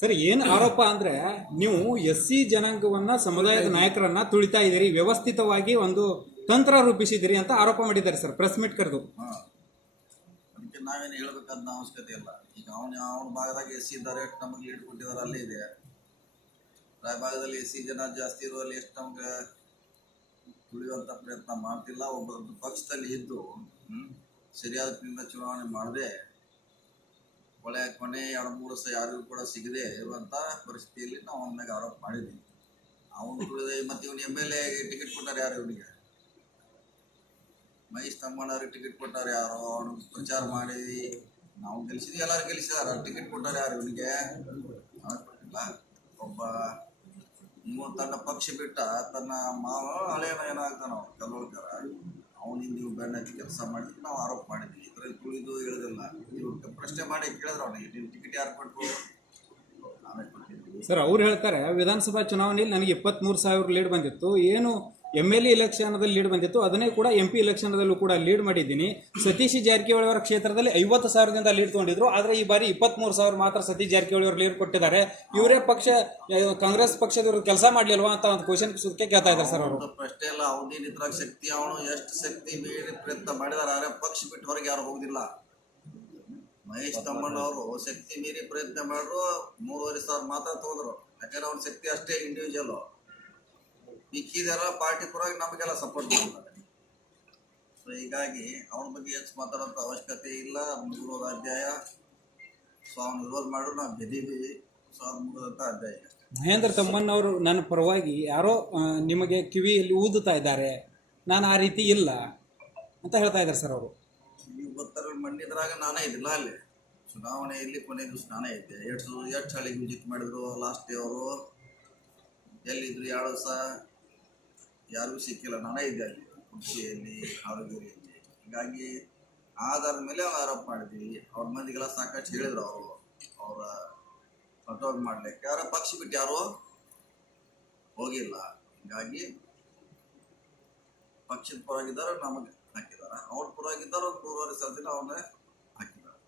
Sir ಏನು ಆರೋಪ ಅಂದ್ರೆ ನೀವು ಎಸ್ ಸಿ ಜನಾಂಗವನ್ನ ಸಮುದಾಯದ ನಾಯಕರನ್ನ ತುಳಿತಾ ಇದ್ದೀರಿ ವ್ಯವಸ್ಥಿತವಾಗಿ ಒಂದು ತಂತ್ರ ರೂಪಿಸಿದಿರಿ ಅಂತ ಆರೋಪ ಮಾಡಿದ್ದಾರೆ ಸರ್ ಪ್ರೆಸ್ ಮೀಟ್ ಕರೆದು. ಹಾಂ. ಅದಕ್ಕೆ ನಾವೇನು ಹೇಳ್ಬೇಕಂತ ಅವಶ್ಯಕತೆ ಇಲ್ಲ. ಈಗ ಅವನು ಅವನ ಭಾಗದಾಗ ಎಸ್ ಸಿ ಇದ್ದಾರೆ ಎಷ್ಟು ನಮಗೆ ಲೀಡ್ ಕೊಟ್ಟಿದ್ದಾರೆ ಅಲ್ಲೇ ಇದೆ. ರಾಯಭಾಗದಲ್ಲಿ ಎಸ್ ಸಿ ಜನ ಜಾಸ್ತಿ ಇರುವಲ್ಲಿ ಎಷ್ಟು ನಮ್ಗೆ ತುಳಿಯುವಂಥ ಪ್ರಯತ್ನ ಮಾಡ್ತಿಲ್ಲ ಒಬ್ಬ ಪಕ್ಷದಲ್ಲಿ ಇದ್ದು ಹ್ಮ್, ಸರಿಯಾದ ಪಿಂಬ ಚುನಾವಣೆ ಮಾಡದೆ ಒಳ್ಳೆ ಕೊನೆ ಎರಡು ಮೂರು ವರ್ಷ ಯಾರಿಗೂ ಕೂಡ ಸಿಗದೆ ಇರುವಂಥ ಪರಿಸ್ಥಿತಿಯಲ್ಲಿ ನಾವು ಅವನ ಮೇಲೆ ಆರೋಪ ಮಾಡಿದ್ವಿ. ಅವನು ತುಳಿದ ಮತ್ತು ಇವನು ಎಂ ಎಲ್ ಎ ಟಿಕೆಟ್ ಕೊಟ್ಟಾರೆ ಯಾರು ಇವನಿಗೆ? ಮಹೇಶ್ ತಮ್ಮಣ್ಣವ್ರಿಗೆ ಟಿಕೆಟ್ ಕೊಟ್ಟಾರೆ ಯಾರು? ಅವನು ಪ್ರಚಾರ ಮಾಡಿ ನಾವು ಗೆಲ್ಸಿದ್ವಿ, ಎಲ್ಲರೂ ಗೆಲ್ಸಿದಾರ. ಟಿಕೆಟ್ ಕೊಟ್ಟಾರೆ ಯಾರು ಇವನಿಗೆ? ಕೊಟ್ಟಿಲ್ಲ. ಒಬ್ಬ ತನ್ನ ಪಕ್ಷ ಬಿಟ್ಟ ತನ್ನ ಮಾವ ಹಳೆಯನ ಏನಾಗ್ತಾನ ಕಲ್ಲೋಳ್ಕರ. ಬೆನ್ನ ಕೆಲಸ ಮಾಡಿದ್ರು ನಾವು ಆರೋಪ ಮಾಡಿದ್ವಿ. ಇದ್ರಲ್ಲಿ ತುಳಿದು ಹೇಳೋದಿಲ್ಲ. ನೀವು ಪ್ರಶ್ನೆ ಮಾಡಿ ಕೇಳಿದ್ರು ಅವನಿಗೆ, ನೀವು ಟಿಕೆಟ್ ಯಾರು ಕೊಟ್ಟರು ಸರ್, ಅವ್ರು ಹೇಳ್ತಾರೆ, ವಿಧಾನಸಭಾ ಚುನಾವಣೆಯಲ್ಲಿ ನನಗೆ ಇಪ್ಪತ್ತ್ಮೂರು ಸಾವಿರ ಲೀಡ್ ಬಂದಿತ್ತು. ಏನು ಎಂ ಎಲ್ ಎ ಇಲೆಕ್ಷನ್ದಲ್ಲಿ ಲೀಡ್ ಬಂದಿತ್ತು. ಅದನ್ನೇ ಕೂಡ ಎಂ ಪಿ ಇಲೆಕ್ಷನ್ದಲ್ಲೂ ಕೂಡ ಲೀಡ್ ಮಾಡಿದ್ದೀನಿ. ಸತೀಶ್ ಜಾರಕಿಹೊಳಿ ಅವರ ಕ್ಷೇತ್ರದಲ್ಲಿ ಐವತ್ತು ಸಾವಿರದಿಂದ ಲೀಡ್ ತೊಗೊಂಡಿದ್ರು. ಆದರೆ ಈ ಬಾರಿ ಇಪ್ಪತ್ತ್ಮೂರು ಸಾವಿರ ಮಾತ್ರ ಸತೀಶ್ ಜಾರಕಿಹೊಳಿ ಅವರು ಲೀಡ್ ಕೊಟ್ಟಿದ್ದಾರೆ. ಇವರೇ ಪಕ್ಷ ಕಾಂಗ್ರೆಸ್ ಪಕ್ಷದವರು ಕೆಲಸ ಮಾಡಲಿಲ್ವಾ ಅಂತ ಒಂದು ಕ್ವಶನ್ ಸುತ್ತಕ್ಕೆ ಕೇಳ್ತಾ ಇದ್ದಾರೆ ಸರ್ ಅವರು. ಅಷ್ಟೇ ಇಲ್ಲ ಅವನೇನು ಇದ್ರಾಗ ಶಕ್ತಿ, ಅವನು ಎಷ್ಟು ಶಕ್ತಿ ಮೀರಿ ಪ್ರಯತ್ನ ಮಾಡಿದಾರೆ, ಆದ್ರೆ ಪಕ್ಷ ಬಿಟ್ಟು ಹೊರಗೆ ಯಾರು ಹೋಗುದಿಲ್ಲ. ಮಹೇಶ್ ತಮ್ಮಣ್ಣವರು ಶಕ್ತಿ ಮೀರಿ ಪ್ರಯತ್ನ ಮಾಡಿದ್ರು ಮೂರುವರೆ ಸಾವಿರ ಮಾತ್ರ ತಗೊಂಡ್ರು. ಯಾಕಂದ್ರೆ ಅವ್ನ ಶಕ್ತಿ ಅಷ್ಟೇ ಇಂಡಿವಿಜುವಲ್ ಮಿಕ್ಕಿದೆಲ್ಲ ಪಾರ್ಟಿ ಪರವಾಗಿ ನಮಗೆಲ್ಲ ಸಪೋರ್ಟ್ ಮಾಡ್ತಾರೆ. ಸೊ ಹೀಗಾಗಿ ಅವನ ಬಗ್ಗೆ ಹೆಚ್ಚು ಮಾತಾಡೋಂಥ ಅವಶ್ಯಕತೆ ಇಲ್ಲ. ಮುಗಿರೋದು ಅಧ್ಯಾಯ. ಸೊ ಅವ್ನ ವಿರೋಧ ಮಾಡು ನಾವು ಗೆದ್ದೀವಿ ಸೊ ಅವ್ನು ಮುಗಿದಂಥ ಅಧ್ಯಾಯ. ಮಹೇಂದ್ರ ತಮ್ಮಣ್ಣವರು ನನ್ನ ಪರವಾಗಿ ಯಾರೋ ನಿಮಗೆ ಕಿವಿಯಲ್ಲಿ ಊದುತ್ತಾ ಇದ್ದಾರೆ. ನಾನು ಆ ರೀತಿ ಇಲ್ಲ ಅಂತ ಹೇಳ್ತಾ ಇದ್ದಾರೆ ಸರ್ ಅವರು. ನೀವು ಗೊತ್ತಾರ ಮಣ್ಣಿದ್ರಾಗ ನಾನೇ ಇದ್ದಿಲ್ಲ ಅಲ್ಲಿ. ಚುನಾವಣೆಯಲ್ಲಿ ಕೊನೆ ದಿವಸ ನಾನೇ ಇದ್ದೆ. ಎಷ್ಟು ಎಷ್ಟು ಹಳ್ಳಿಗೆ ವಿಜಿತ್ ಮಾಡಿದ್ರು ಲಾಸ್ಟ್ ಡೇ ಅವರು? ಎಲ್ಲಿದ್ರು ಎರಡು ವರ್ಷ ಯಾರಿಗೂ ಸಿಕ್ಕಿಲ್ಲ. ನಾನೇ ಇದ್ದೆ ಅಲ್ಲಿ. ಕುರ್ಚಿಯಲ್ಲಿ ಹಾವೇರಿಯಲ್ಲಿ ಹೀಗಾಗಿ ಆಧಾರ ಮೇಲೆ ಆರೋಪ ಮಾಡಿದ್ವಿ. ಅವ್ರ ಮಂದಿಗೆಲ್ಲ ಸಾಕಷ್ಟು ಹೇಳಿದ್ರು ಅವರು. ಅವರ ಕಂಟ್ರೋಲ್ ಮಾಡ್ಲಿಕ್ಕೆ. ಯಾರ ಪಕ್ಷ ಬಿಟ್ಟು ಯಾರು ಹೋಗಿಲ್ಲ. ಹೀಗಾಗಿ ಪಕ್ಷದ ಪರವಾಗಿದ್ದಾರೆ ನಮಗೆ ಹಾಕಿದ್ದಾರೆ. ಅವ್ರ ಪರವಾಗಿದ್ದಾರೆ ಅವ್ರ ಪೂರ್ವರಿ ಸಲದಿಂದ ಅವನ್ನೇ ಹಾಕಿದ್ದಾರೆ